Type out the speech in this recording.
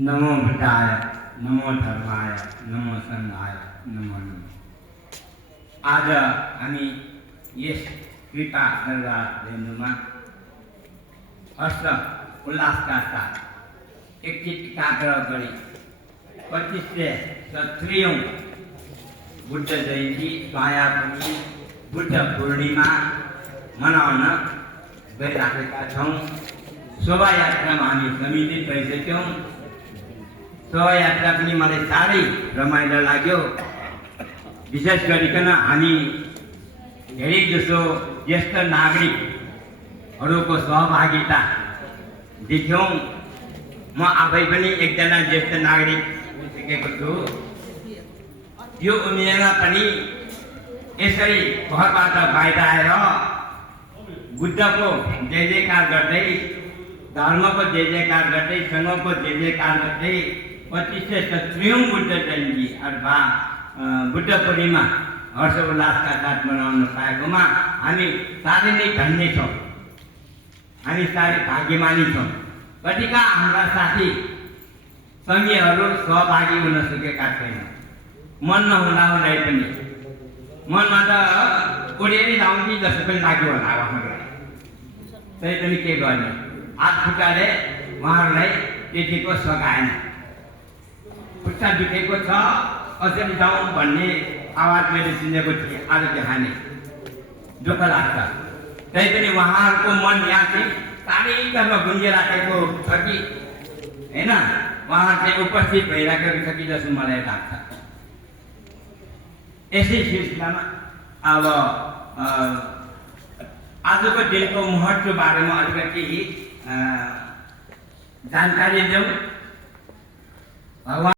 नमो बुद्धाय, नमो धर्माय, नमो संघाय, नमो नमः। आज हामी यस कृपा दरबार भेन्नुमा हर्ष उल्लासका साथ एकचित एकाग्र गरी 2573औं बुद्ध जयन्ती मायापनी बुद्ध पूर्णिमा मनाउन गइराखेका छौँ। शोभायात्रामा हामी सम्मिलित भइसक्यौँ। शोभायात्रा पनि मलाई साह्रै रमाइलो लाग्यो। विशेष गरिकन हामी धेरै जसो ज्येष्ठ नागरिकहरूको सहभागिता देख्यौँ। म आफै पनि एकजना ज्येष्ठ नागरिक भइसकेको छु। यो उमेरमा पनि यसरी घरबाट बाहिर आएर बुद्धको जय जयकार गर्दै, धर्मको जय जयकार गर्दै, सङ्घको जय जयकार गर्दै 2573औं बुद्ध जयन्ती अथवा बुद्ध पूर्णिमा हर्ष उल्लासका साथ मनाउन पाएकोमा हामी साह्रै नै धन्य छौँ। हामी साह्रै भाग्यमानी छौँ। कतिका हाम्रा साथी सङ्घीयहरू सहभागी हुन सकेका छैनन्। मन नहुँदा हुँदै पनि मनमा त कोडेरी लाउने जस्तो पनि लाग्यो होला उहाँहरूलाई। तै पनि के गर्ने, हात खुट्टाले उहाँहरूलाई त्यतिको सघाएन। खुट्टा दुखेको छ, कसरी जाउँ भन्ने आवाज मैले सुनेको थिएँ। आज बिहानै दुःख लाग्छ। तै पनि उहाँहरूको मन यहाँ चाहिँ चारैतर्फ गुन्जिराखेको छ कि होइन, उहाँहरू चाहिँ उपस्थित भइराखेको छ कि जस्तो मलाई लाग्छ। यसै सिलसिलामा अब आजको दिनको महत्त्व बारेमा अलिकति जानकारी दिउँ। भगवान